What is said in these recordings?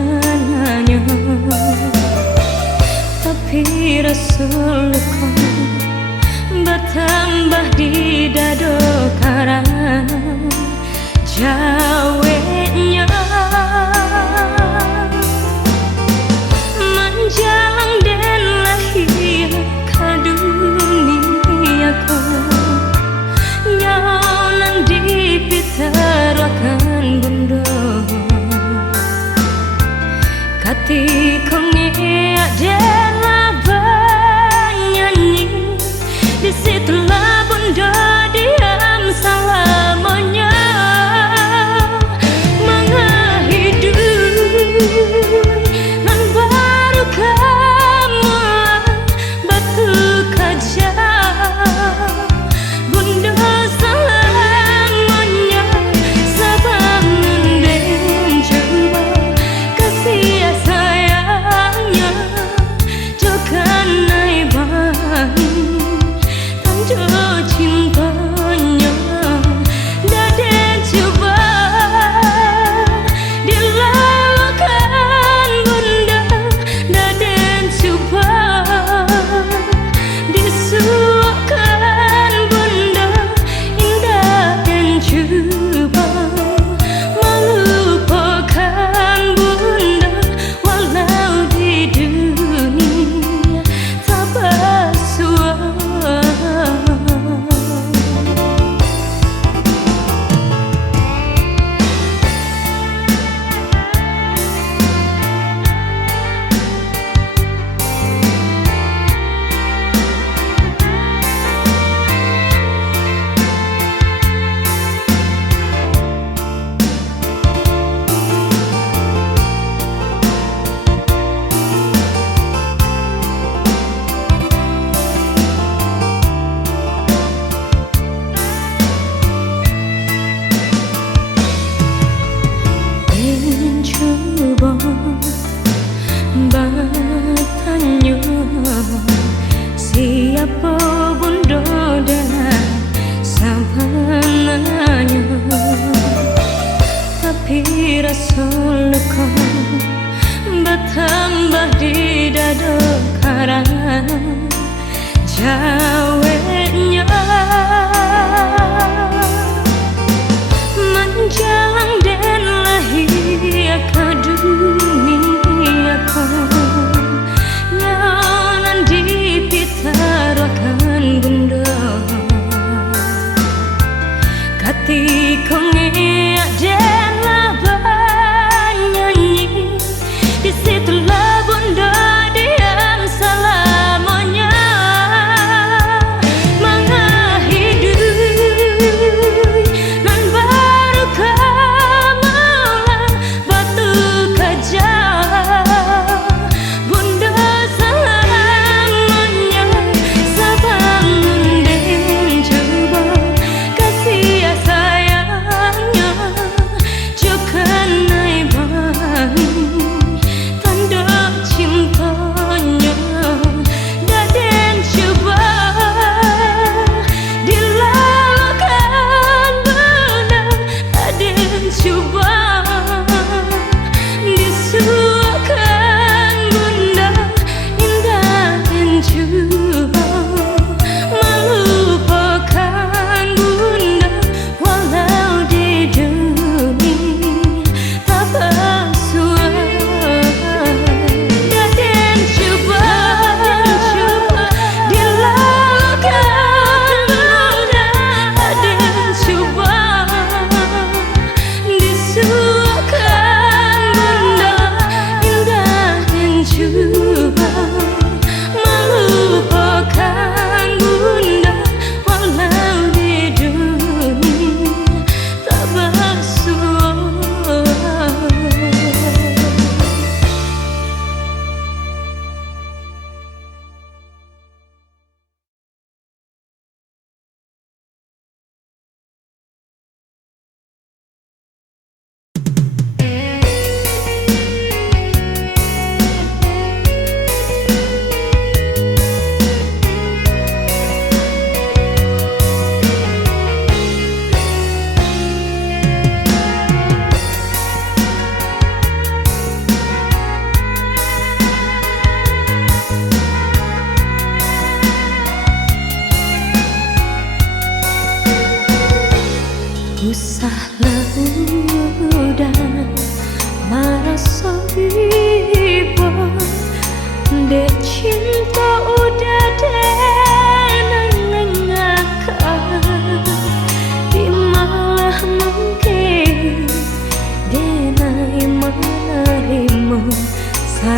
selamanya. Tapi rasa luka bertambah di dado karena jauhnya menjalang dan lahir ke duniaku. Nyanan dipitarakan bunda kati konge adalah bernyanyi. Disitulah bunda diam selamanya. Menghidup nan baru kamu batu kaca bunda selamanya. Sabang dan coba kasih sayangnya jokan naik bahi tanjo cintanya. Daden coba dilalukan bunda, daden coba disuapkan bunda, indah dan coba melupakan bunda walau di dunia tak bersuara. Mencoba bertanya siapa bunda dan sabananya. Tapi rasa luka bertambah di dada karena jauhnya menjalang dan lahir ke duniaku. Nyanan dipitarakan bunda kati konge adalah bernyanyi. Disitulah bunda diam selamanya. Menghidup nan baru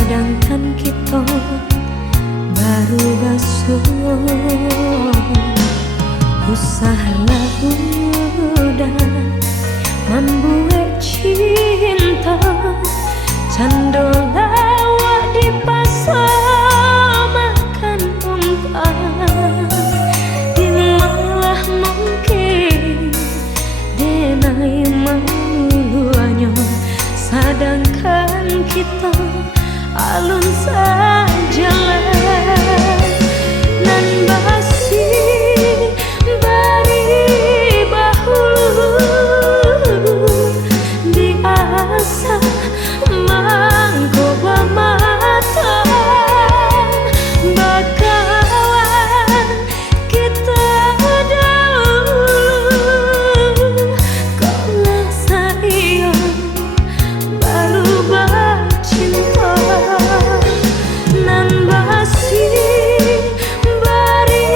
sedangkan kita baru basuh. Usahlah udah membuat cinta cando lawak di pasar makan umpan di malah mungkin denai maluannya sedangkan kita alun sajalah nan basi bari bahulu di asa mangko mata bakawan kita dahulu kaulah sayang baru bercinta nan basi bari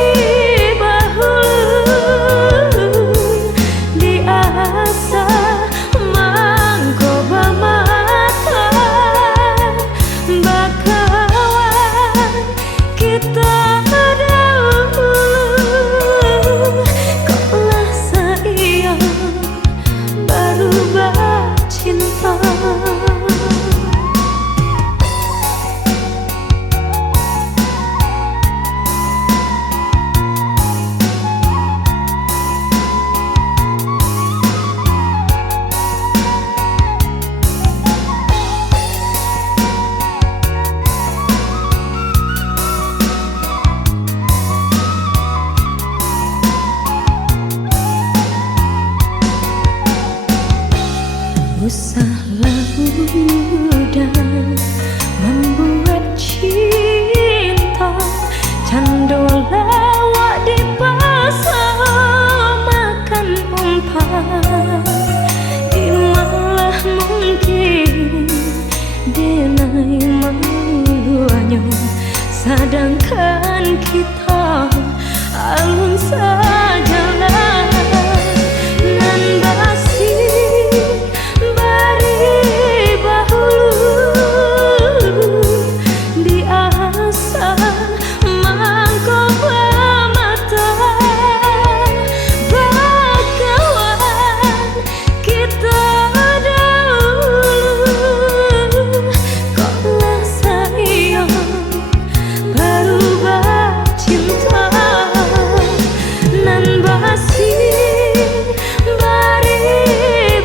bahulu di asa mangko mata bakawan kita dahulu kaulah sayang baru bercinta. Usahlah udah membuat cinta cando lawak di pasar makan umpan di malah mungkin denai maluannya sedangkan kita alun sajalah nan basi di asa mangko mata bakawan kita dahulu kaulah sayang baru bercinta nan basi bari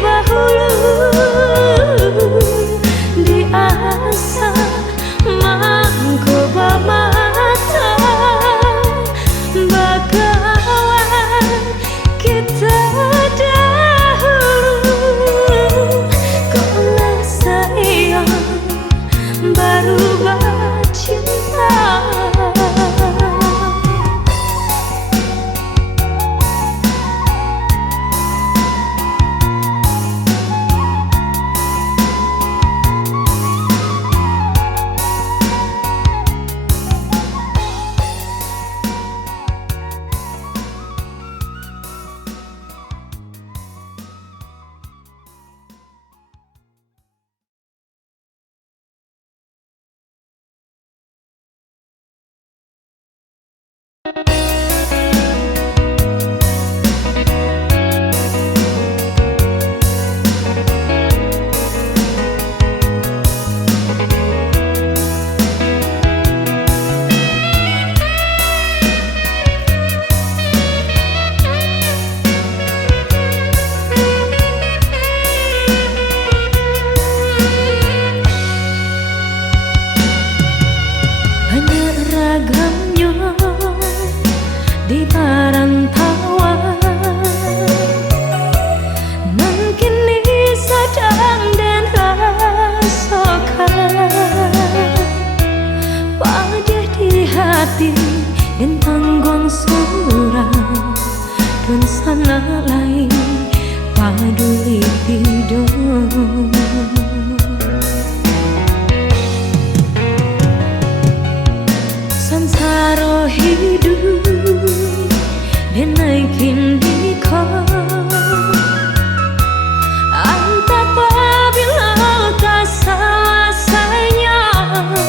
bahulu di asa mangko mata bakawan kita dahulu kaulah sayang baru bercinta. Di perantauan nan kini sedang dan rasakan pada di hati dan tanggung surah dan sana lain paduli hidup sansaro hidup dan naikin nikah antara bila kasar sayang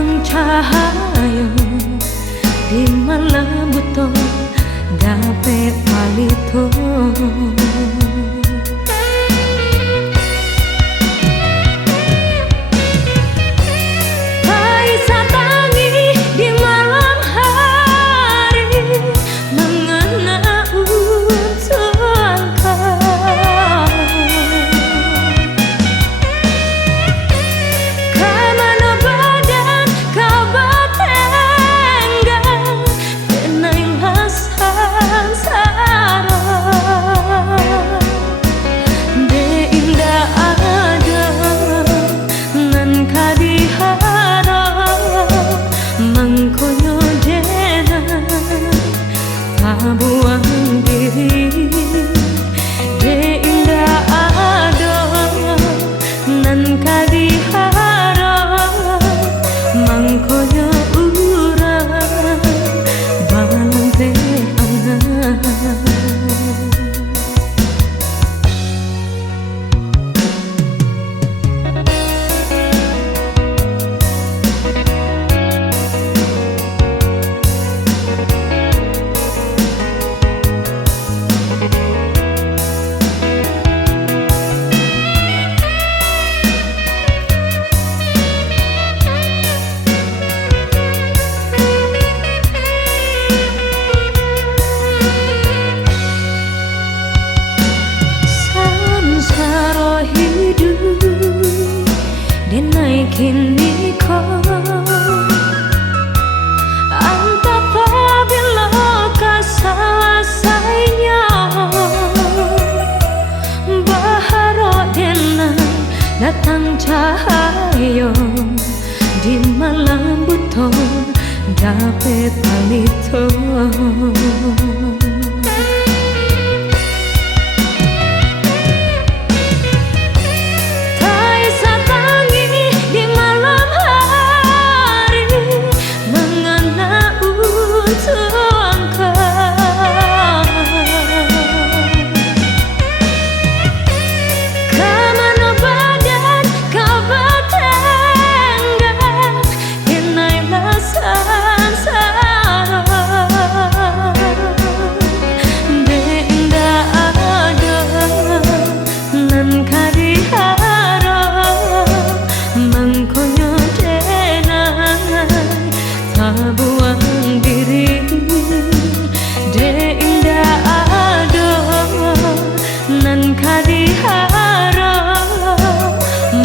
datang cahaya di malam buta dapat palito. Buang diri de indah ada nan kadihara mangkonya urang balang teh angan. Kini kau antap apabila selesainya baharo denai datang cahaya di malam buta dapat palito. Buang diri de indah ada nan kadihara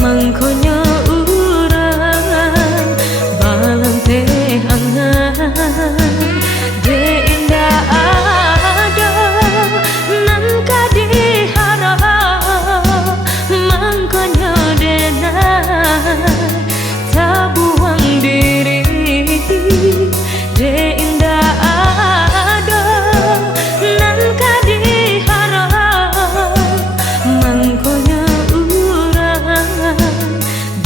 mangkonya urang balang teh angan de indah ada nan kadihara mangkonya denai tabuang diri de indah ada nan kadihara mangkonya urang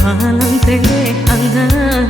balang teh angan.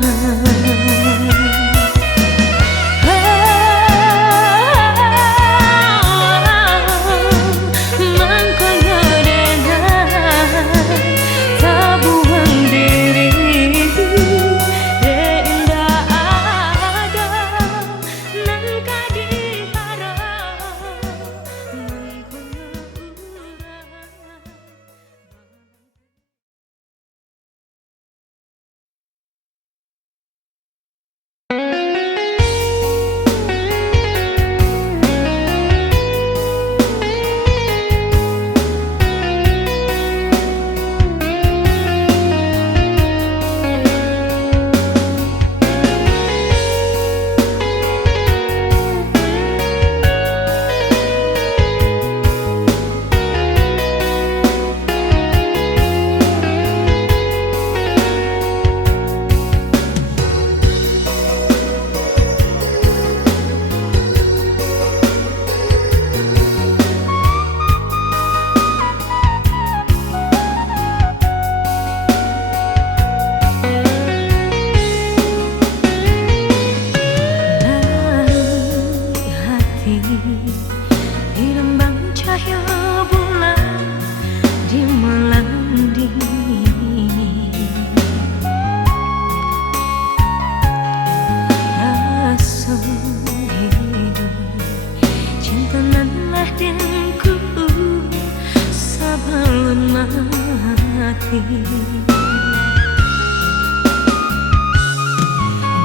hati.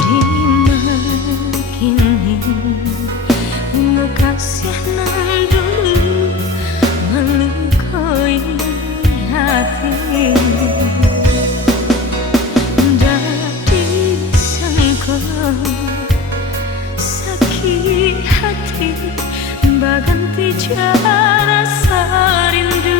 Di mana kini kasih nan dulu melukai hati. Dari sangka sakit hati berganti rasa rindu.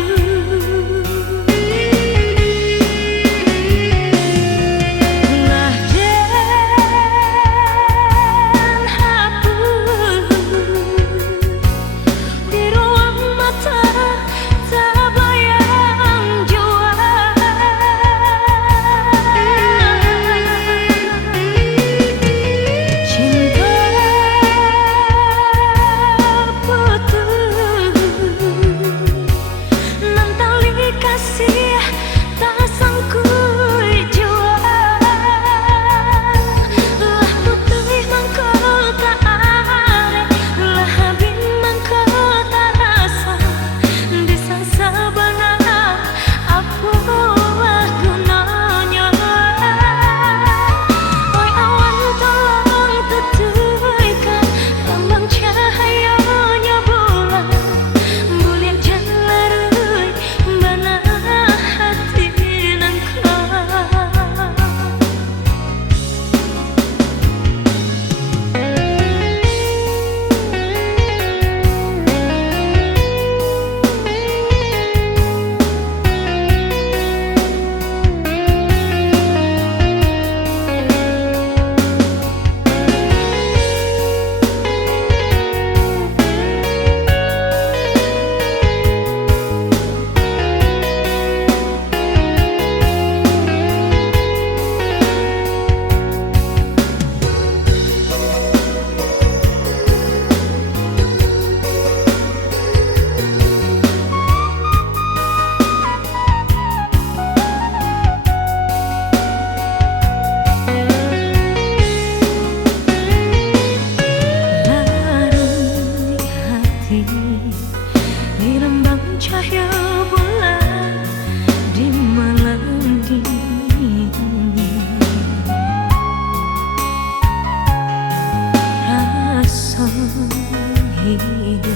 Dirembang cahaya bulan di malam dingin, rasa hidup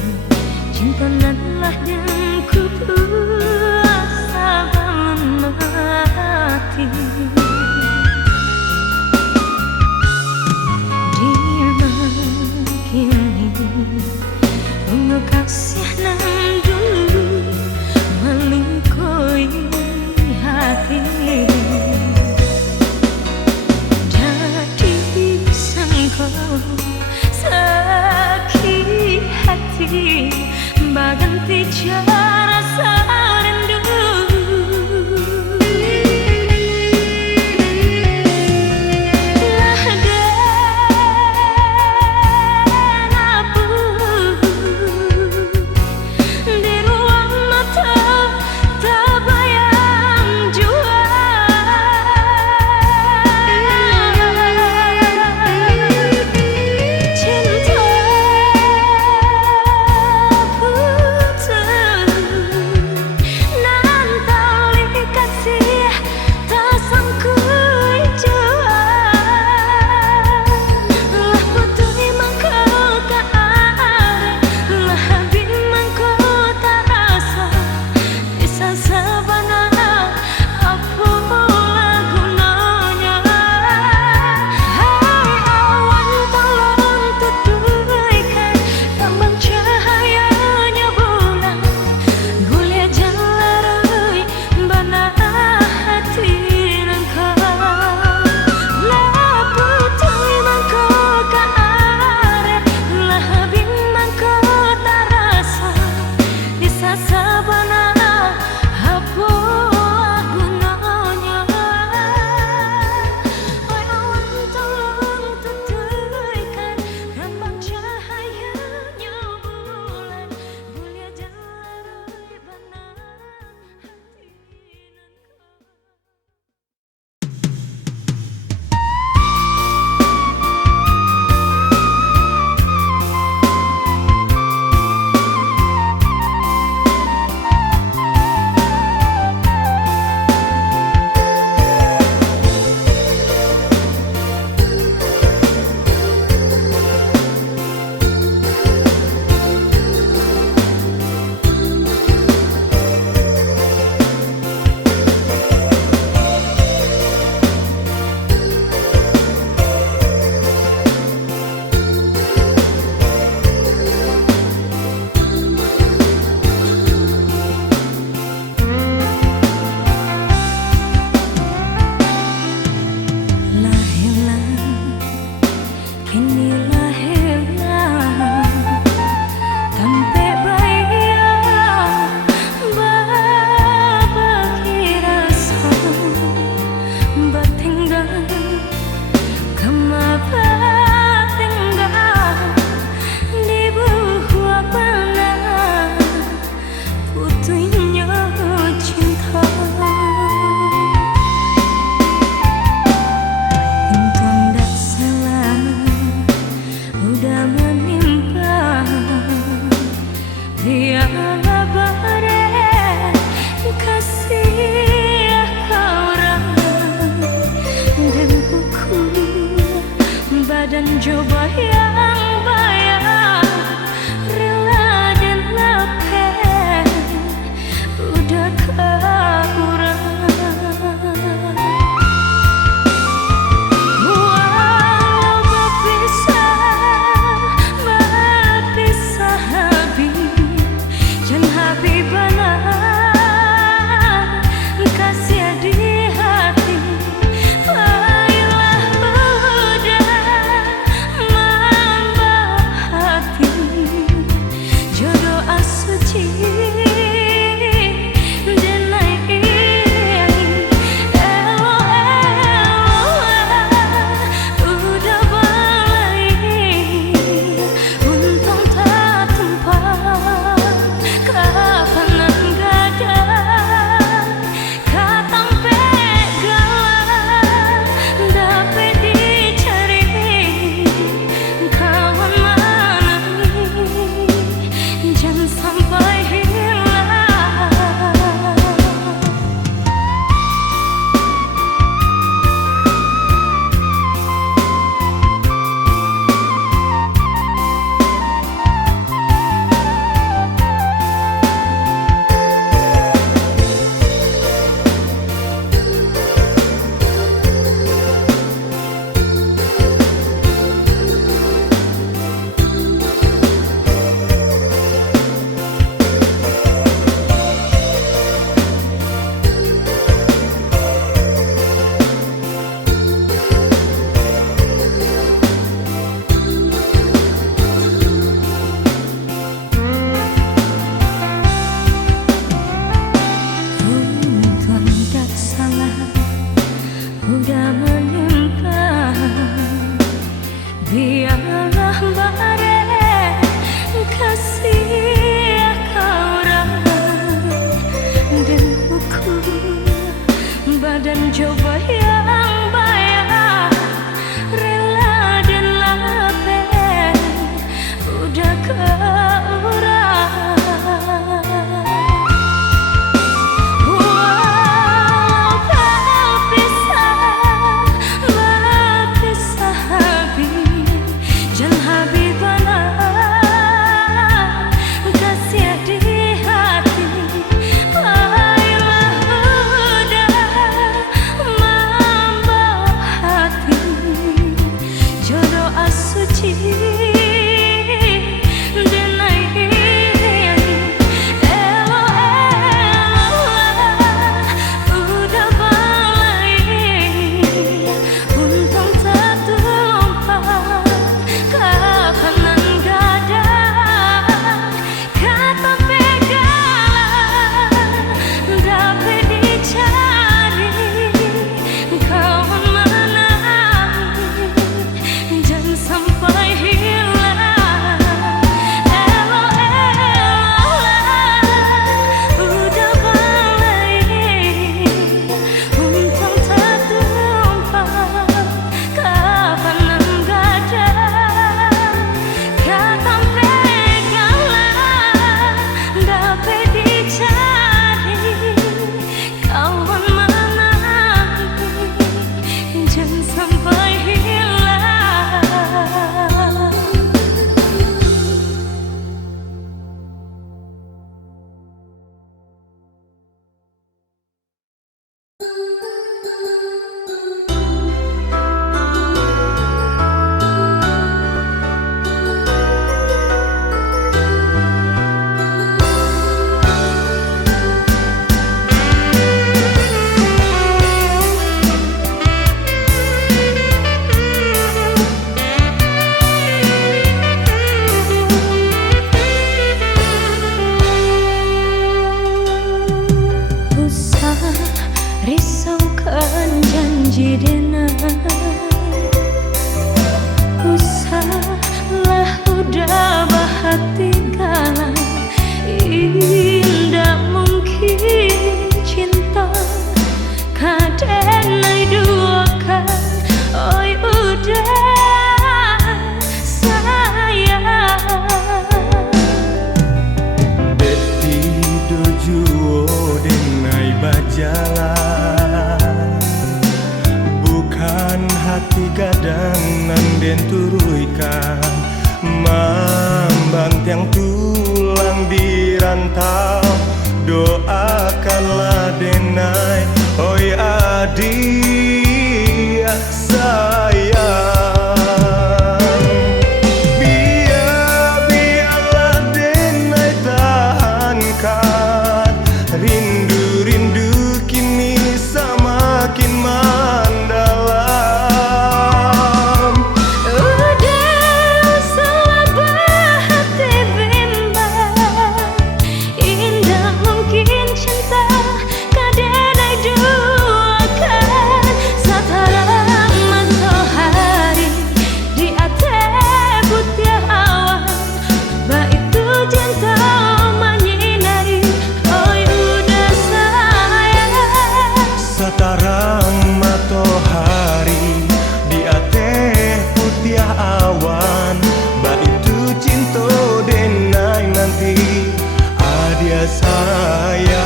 cinta nanlah yang ku puasa dalam hati. Di mana kini kasih nan dulu melukai hati. Jadi sangka sakit hati berganti rasa rindu. coba yang bayang, rela dan lapeh udah kurang. Walau berpisah habis, jangan habibana kasih di hati. Baiklah udah membawa hati, jodoh asuci dan naik elo udah balik, untung tak tumpah kapanan gada katang pegalan dapat dicari kawan mana jangan sampai hilang. Untung tak salah udah menimpa, biarlah bareng kasih kau raih dan ukur badan coba yang bayang, rela dan lapeh udah kurang. Walau berpisah habis, jangan habibana kasih di hati. Baiklah udah membawa hati, jodoh asuci dan naik elo udah balik, untung tak tumpah kapanan gada kata pegalan dapat dicari kawan mana jangan sampai hilang. Elo udah balik, untung tak tumpah kapanan gada kata pegalan dapat dicari kawan mana jangan sampai hilang. Usah risaukan janji denai, usahlah udah bahati galau, indah mungkin cinta kadenai duakan, oi udah sayang. Beti dojuo denai bajalan, bukan hati gadang nan den turui adik sayang. Biarlah denai tahankan, rindu-rindu kini semakin mendalam. Udah selabah hati bimbang, indah mungkin cinta kadenai duakan. Satarang matahari di atas putih awan, baitu cinta menyinari, oi udah sayang. Satarang matahari di atas putih awan, baitu cinta denai nanti adia sayang.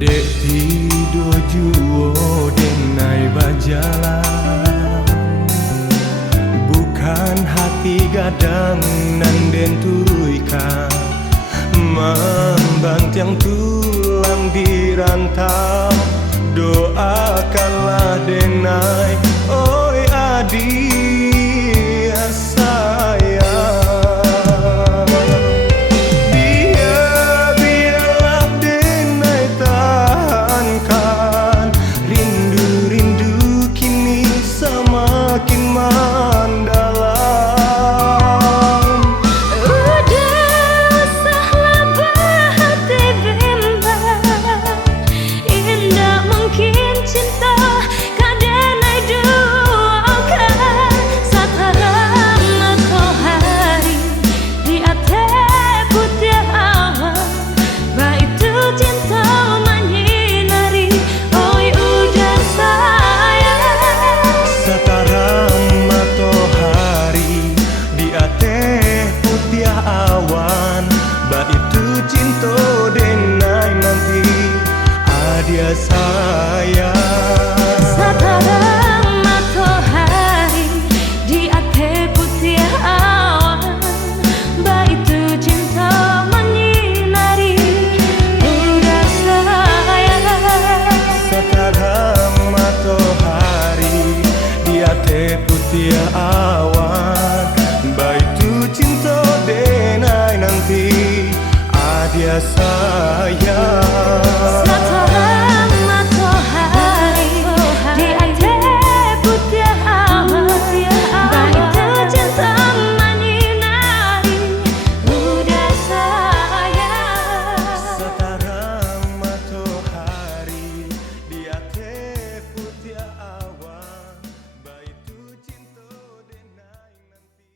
Dek tidur juo denai berjalan, bukan hati gadang nan den turuikan, membantang tulang di rantau. Doakanlah denai, oi adik sayang. Biarlah denai tahankan, rindu-rindu kini semakin mendalam. Udah selabah hati bimbang, indah mungkin cinta kadenai duakan. Satarang matahari di atas putih awan, baitu cinta menyinari, oi udah sayang. Satarang matahari di atas putih awan, baitu cinta denai nanti adia sayang. Satarang matahari di atas putih awan, baitu cinta menyinari, udah sayang. Satarang matahari di atas putih awan, baitu cinta denai nanti adia sayang. Satarang matahari di atas putih awan, baitu cinta menyinari, udah sayang. Satarang matahari di atas putih awan, baitu cinta denai nanti.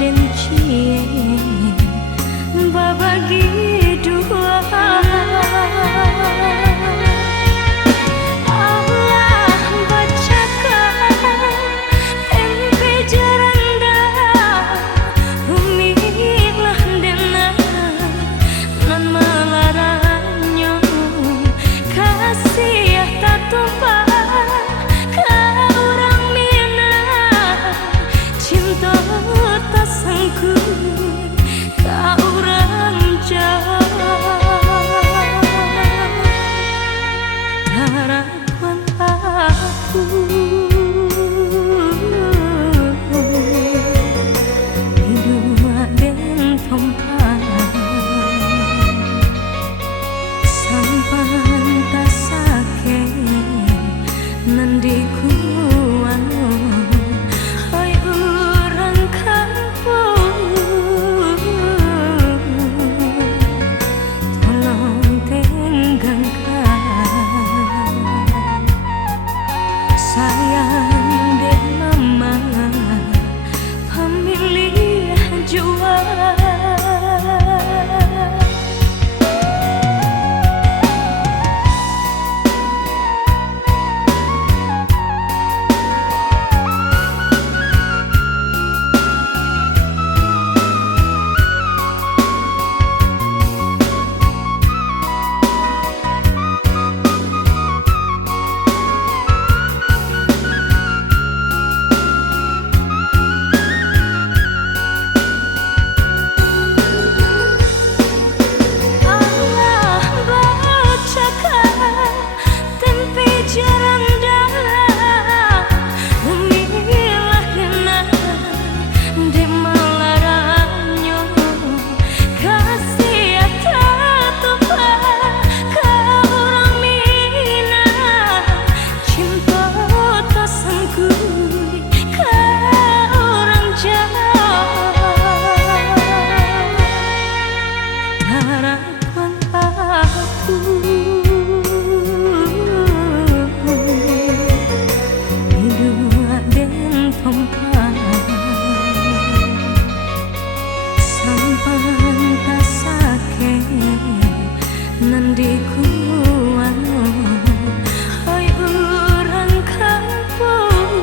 dan cie babagi dua. Allah bacakan empe jaranda umilah dena nan melaranyo kasih tak tumpah ka orang mina cinta tak sanggup ka orang jauh harapan aku hidup dan tempat sampan tak sakit nandiku anu oi orang kampung tolong tenggangkan sayang dek mama pemilih jua. Allah bacakan tempe jaranda umilah kena de malaranyo kasih tak tumpah ka orang mina cinta tak sanggup ka orang jauh harapan aku hidup dan tempat sampan tak sakit nandiku anu oi orang kampung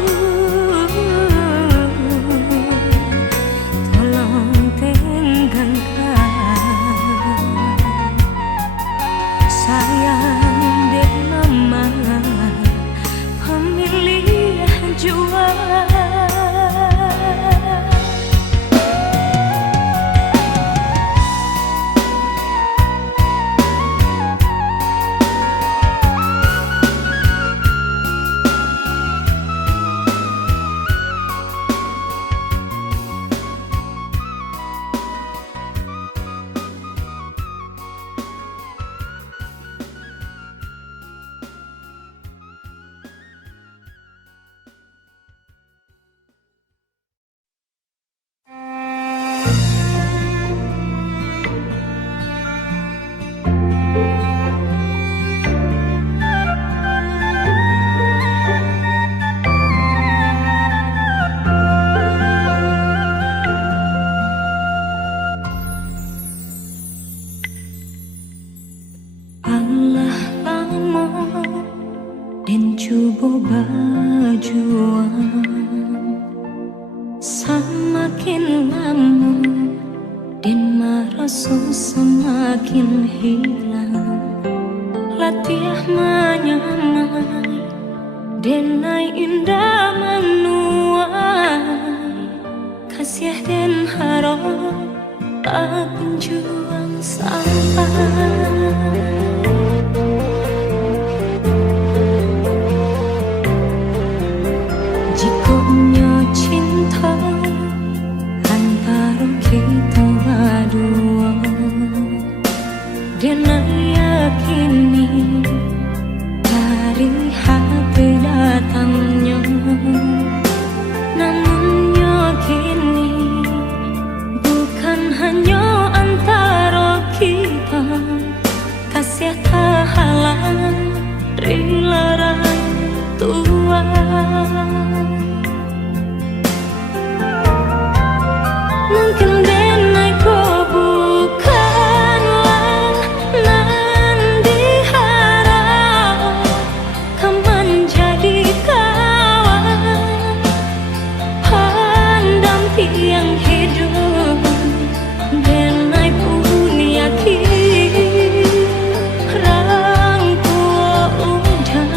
tolong tenggangkan sayang dek mama pemilih jua. Allah lama dan coba berjuang semakin lama dan merasa semakin hilang latih menyamai dan indah menuai kasih dan harap tak kunjung sampai. Jikonya cinta antara kita berdua dan yakini dari hati datangnya, namun yakini bukan hanya antara kita kasih Mungkin denai kau bukanlah nan diharap, kau menjadi kawan pendamping hidup. Denai pun yakin rangku udah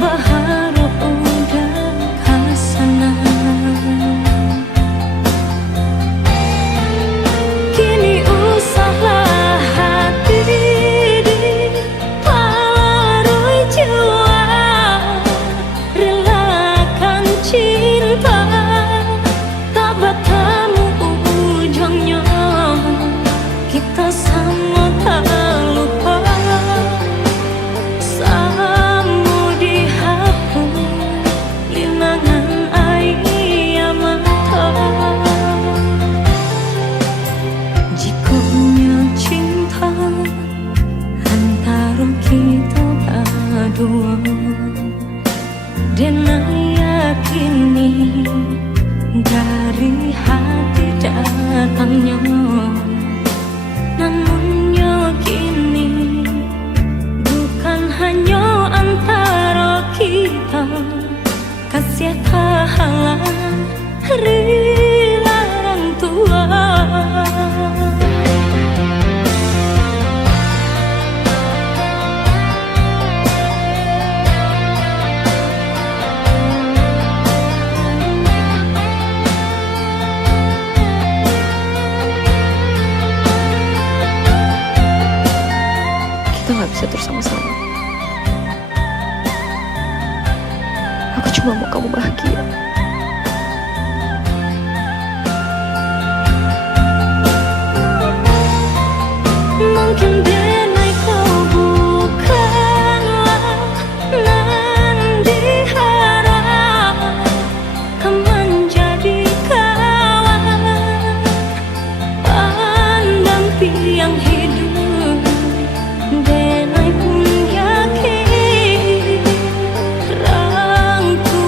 berharap udah kasana. Kini usahlah hati di paruh jiwa, relakan cinta tak bertemu ujungnya. Kita sama tak lupa, sama dihapus linangan air mata. Jikonya cinta antara kita berdua, dan yakini dari hati datangnya. Namun yakini bukan hanya antara kita, kasih kahalan rilang tua. Kita nggak bisa terus sama-sama. Aku cuma mau kamu bahagia. Mungkin denai kau bukanlah nan diharap, kau menjadi kawan pendamping hidup. Denai pun yakin rangku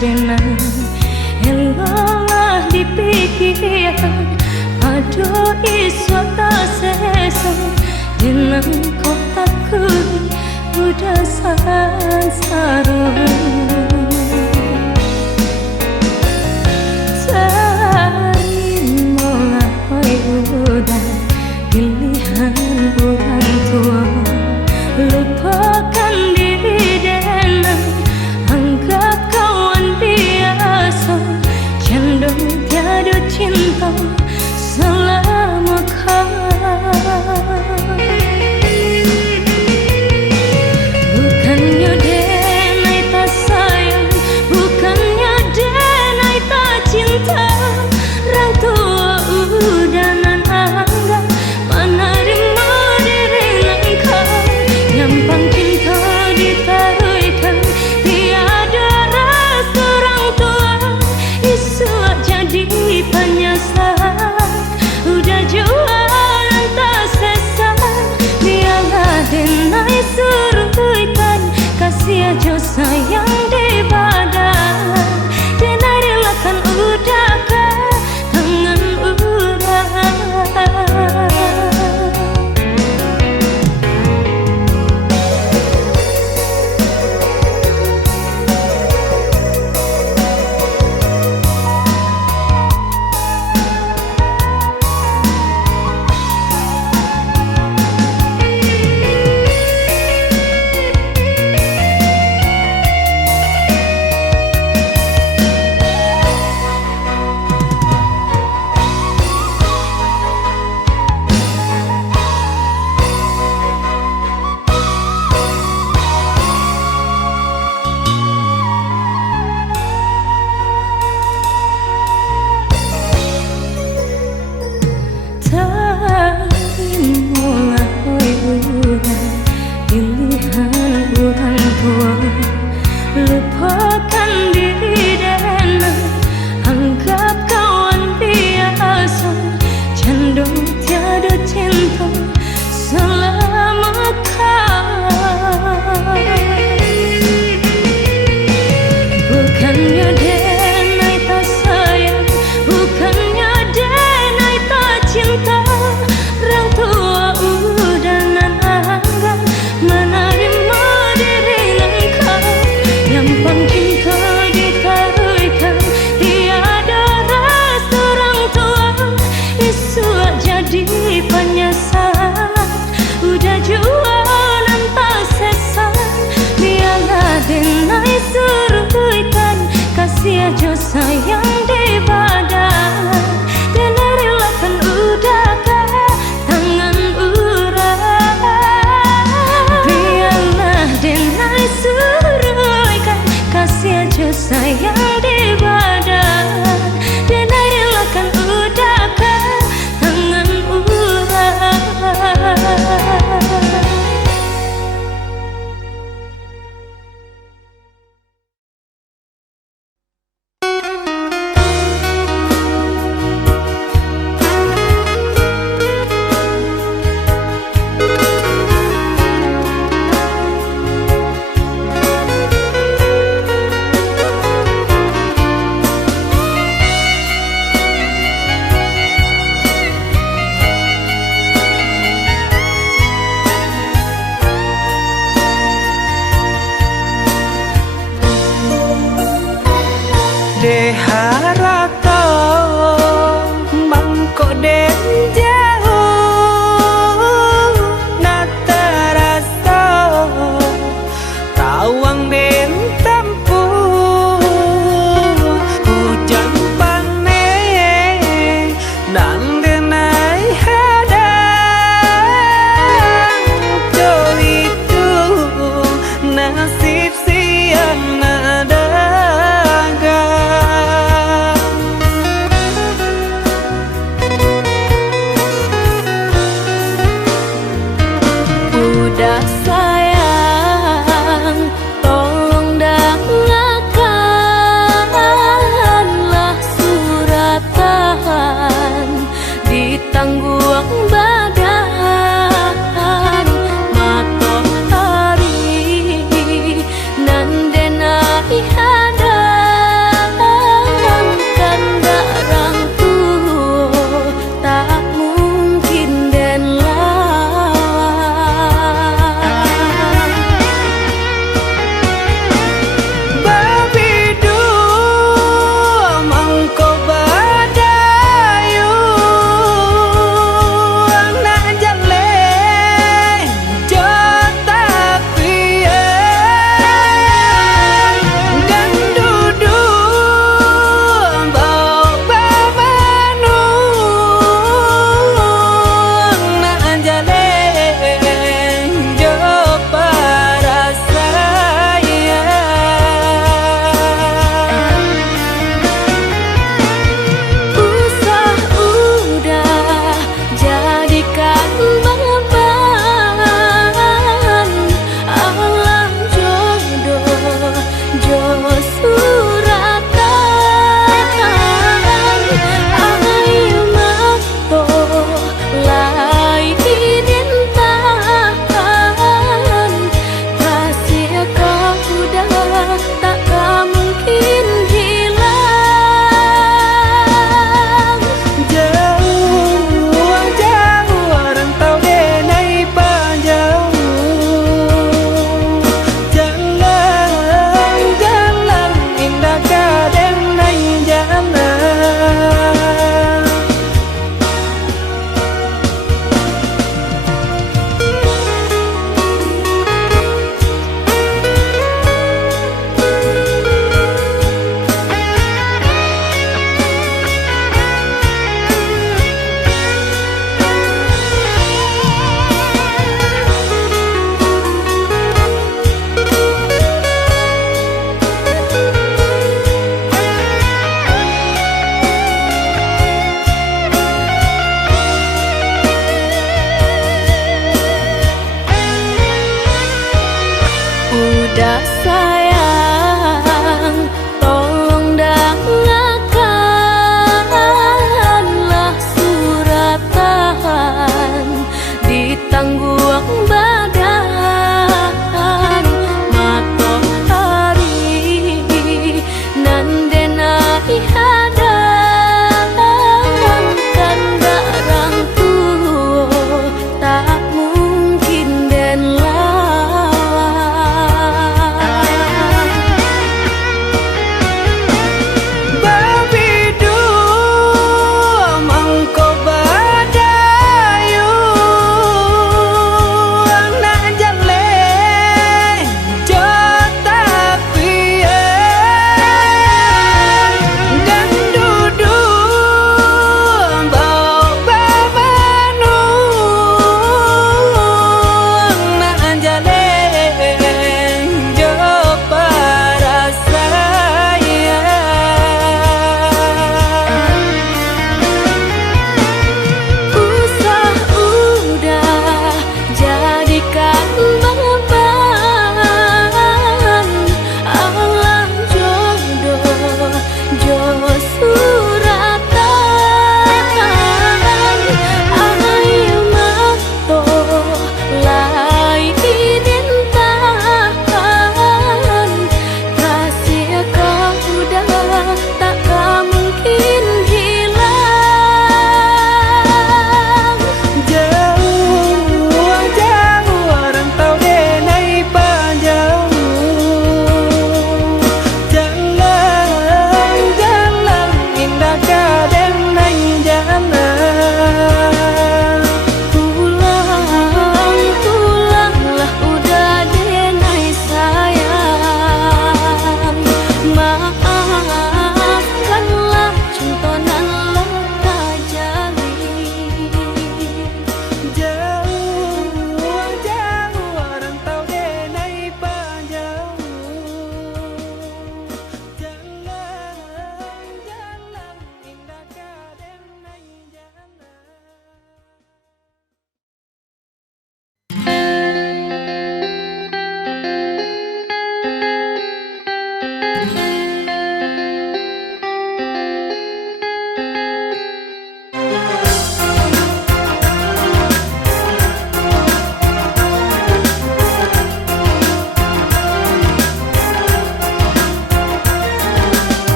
benar. Elolah dipikirkan, aduh iso tak sesa. Dengan kotaku udah sansaro. Terimalah oi udah pilihan orang tua. Lupakan diri dan anggap kawan biasa. Cendol tiada cinta selama bukannya denai tak sayang, bukannya denai tak cinta. Orang tua udah nan anggap menerima diri engkau. Nyampang cinta ditaruhkan, tiada rasa orang tua. Isu jadi penyesal,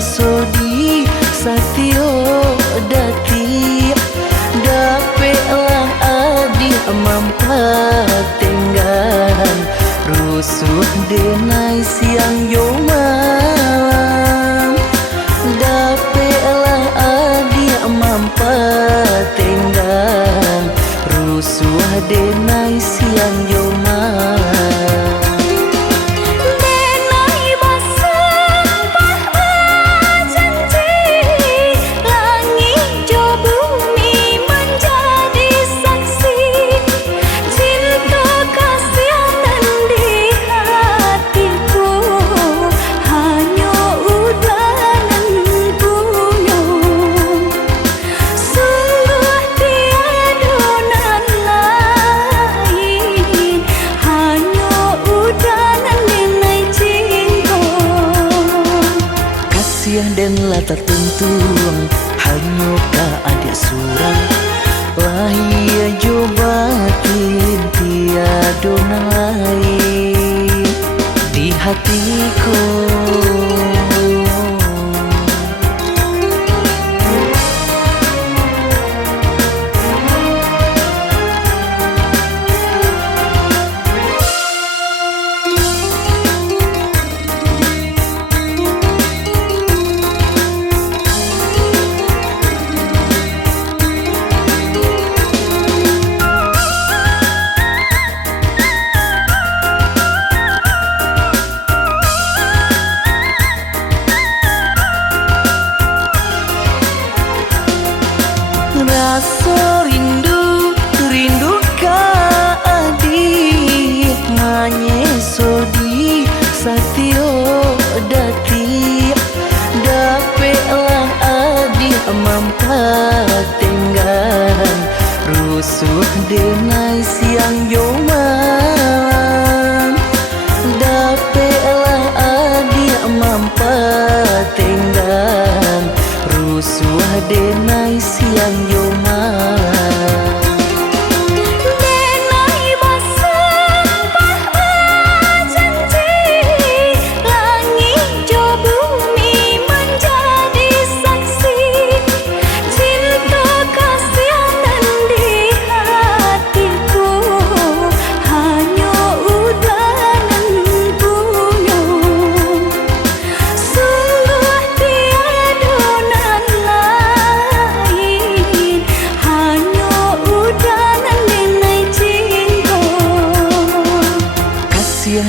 sodi satio dati dape lah adi mampat tenggaran rusuh denai siang yo malam dape lah adi mampat tenggaran rusuh denai siang yo malam. Dan lata tentuang hanya ka ada surang lahia jobatin tiada lain di hatiku. Rasa rindu, rindu ka adik nganye sodi satio dati dape lah adik mampat tenggaran rusuh denai siang yo malam dape lah adik mampat tenggaran rusuh denai siang yo malam.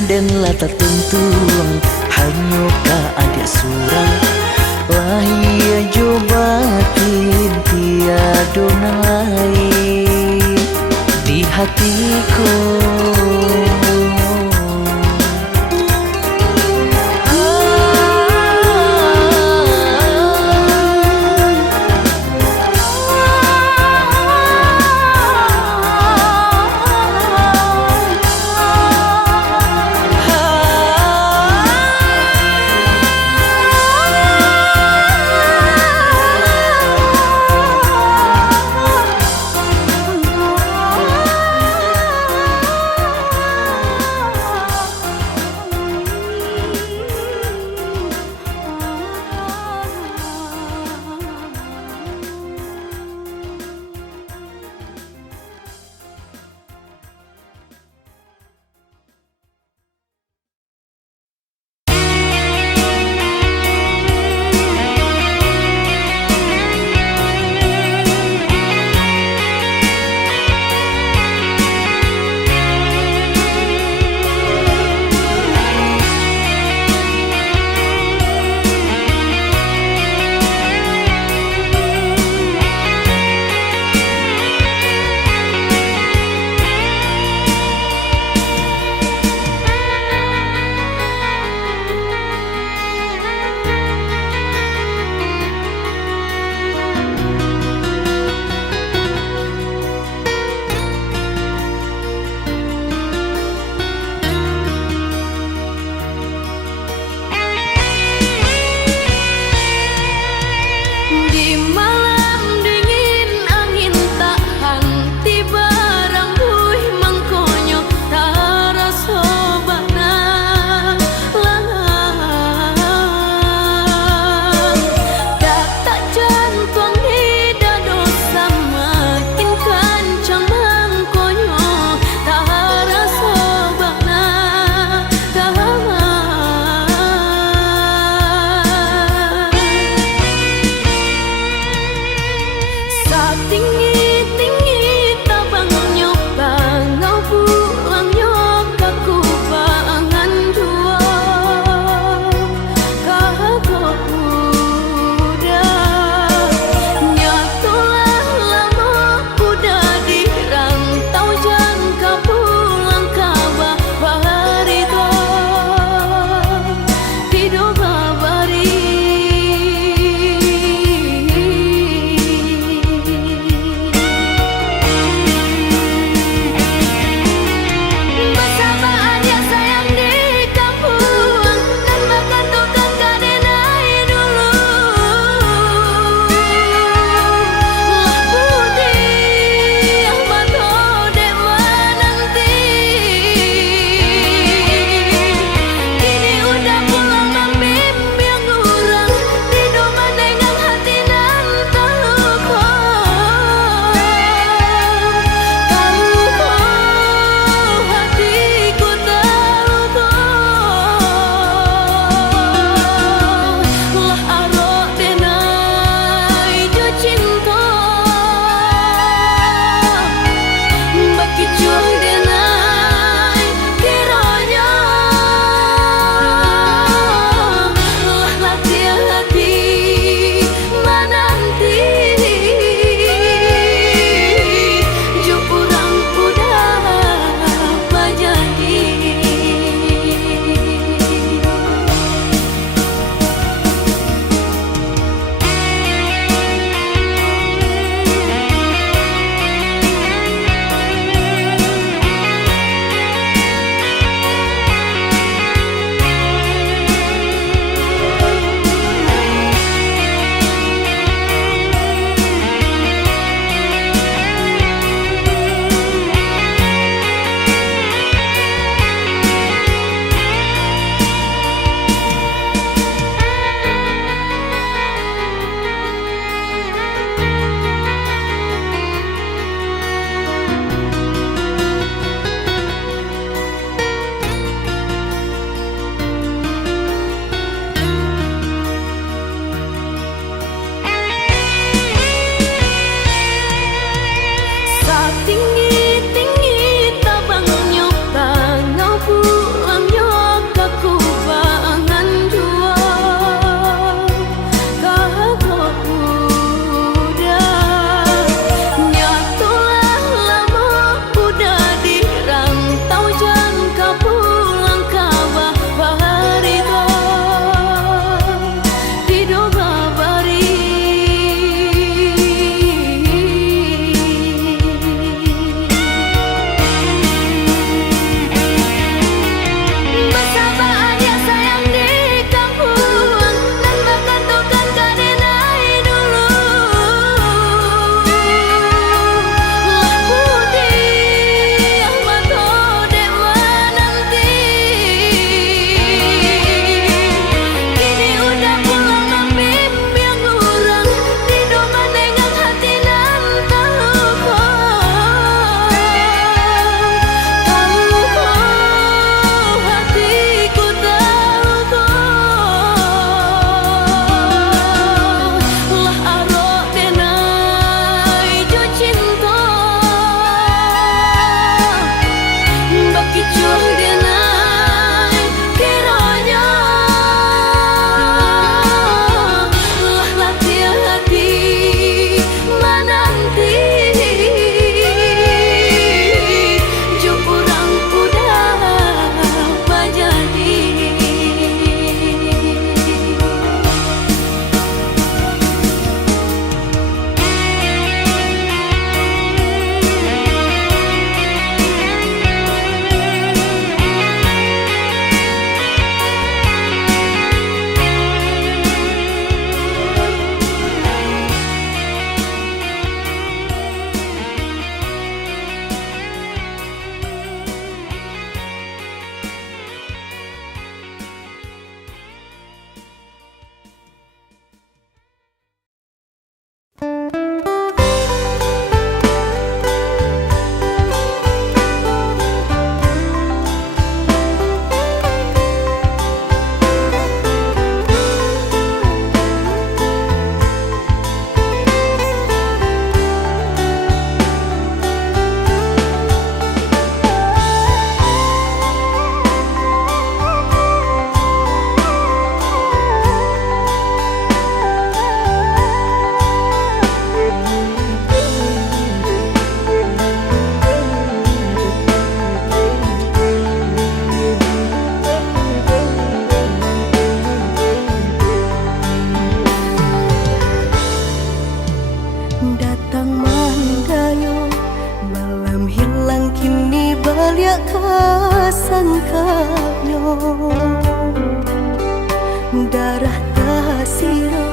Dan lata tentuang hanya ka ada surang lahia jobatin tiada lain di hatiku. balik kasangkanyo darah tasiro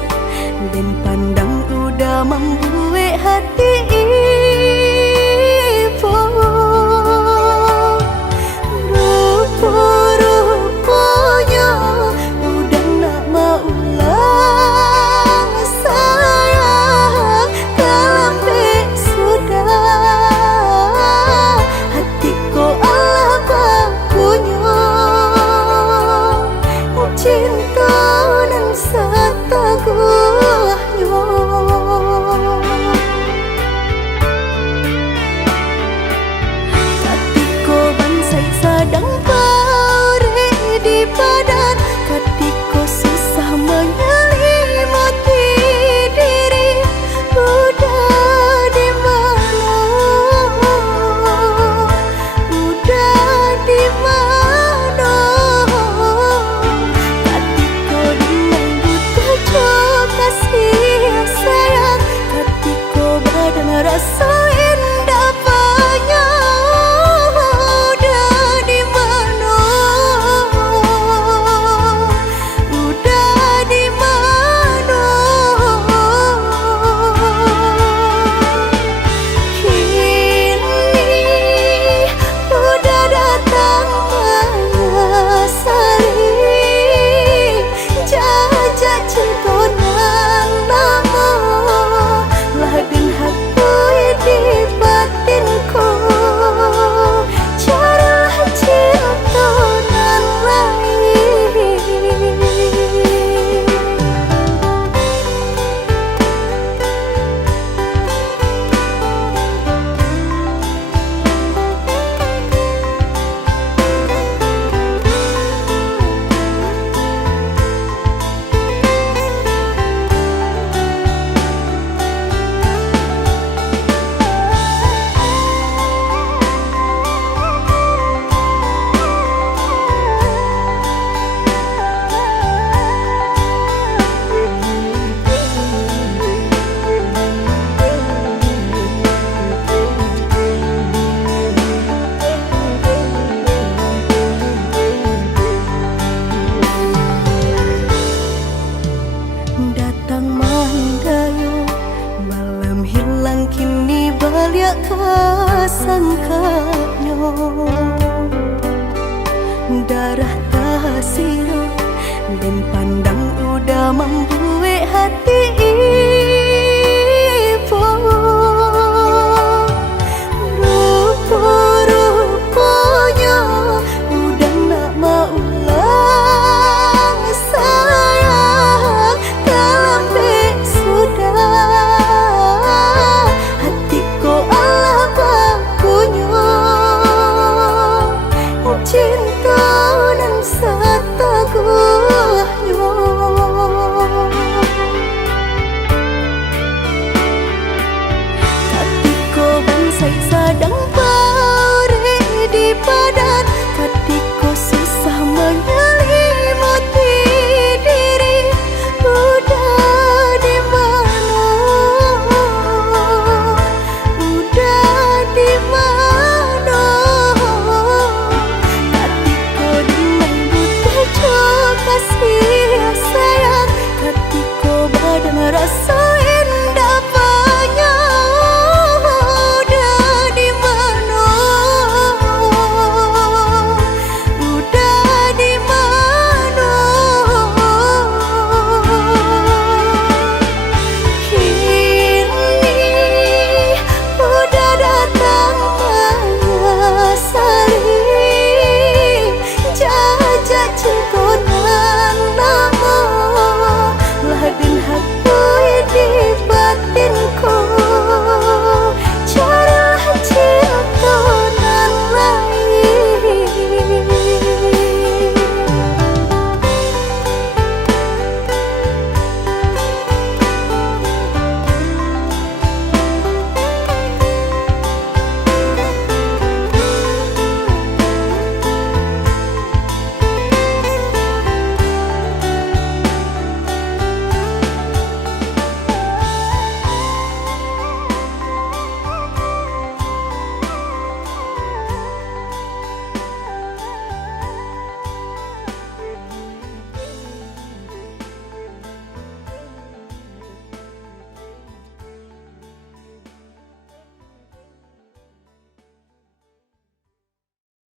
dan pandang udah membuat hati ibu rupa-rupanya udah nak mau ulang sayang kalambik sudah hatiku Allah bakunya cinta dan setaguhnya katiko bansai sadang pare di badan katiko susah menyelimuti diri udah di mana udah di mana katiko dengan buta jo kasih sayang katiko badan rasa indah banyak udah di mana udah di mana kini udah datang menyesali jajak cintonan nama ladin hati di batinku carilah cintonan lain. Datang mandayo malam hilang kini balik kasangkanyo darah tasiro dan pandang udah membuat